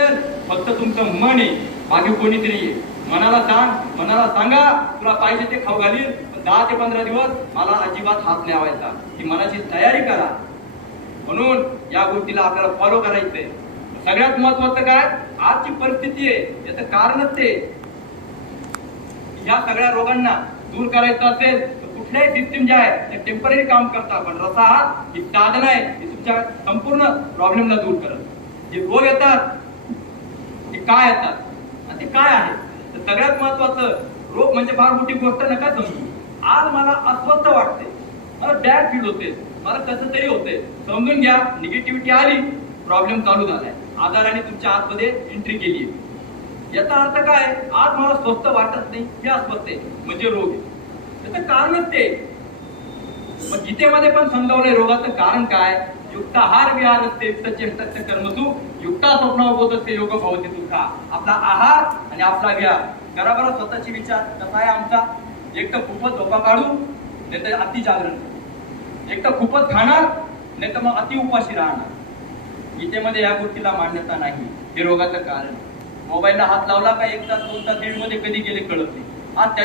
असेल फक्त तुमचं मन आहे. बाकी कोणीतरी आहे. मनाला सांग मनाला सांगा तुला पाहिजे ते खाऊ घालील दहा ते पंधरा दिवस मला अजिबात हात लावायचा. ही मनाची तयारी करा. म्हणून या गोष्टीला आपल्याला फॉलो करायचंय. सगळ्यात महत्वाचं काय? आजची परिस्थिती आहे. याचं कारणच ते. या सगळ्या रोगांना दूर करायचं असेल तर कुठल्याही सिस्टीम जे आहे ते टेंपररी काम करतात पण रसाहात ही साधन आहे ही तुमच्या संपूर्ण प्रॉब्लेमला दूर करत. जे रोग येतात काय येतात आणि ते काय आहे? तर सगळ्यात महत्वाचं रोग म्हणजे फार मोठी गोष्ट नका समजू. आज मला अस्वस्थ वाटते. मला बॅड फील होते. मला कसं तरी होते. समजून घ्या. निगेटिव्हिटी आली प्रॉब्लेम चालू झालाय. आजाराने तुमच्या आतमध्ये एंट्री केली आहे याचा अर्थ काय? आज मला स्वस्त वाटत नाही हे अस्वस्थ आहे. म्हणजे रोग आहे. त्याचं कारणच ते. मग गीतेमध्ये पण समजावलंय रोगाचं कारण काय? युक्ताहार विहार असते युक्त चेष्टाचे कर्मसू युक्ता स्वप्न होत असते योग भवते दुःखा. आपला आहार आणि आपला विहार. करा बरं स्वतःची विचार कसा आहे आमचा. एक तर खूपच झोपा काढू नाही तर अति जागरण. एक तर खूपच खाणार नाही तर मग अति उपाशी राहणार. गीतेमध्ये या गोष्टीला मान्यता नाही. हे रोगाचं कारण. मोबाईलला हात लावला का एक तास दोन तास दीडमध्ये कधी गेले कळत नाही. आज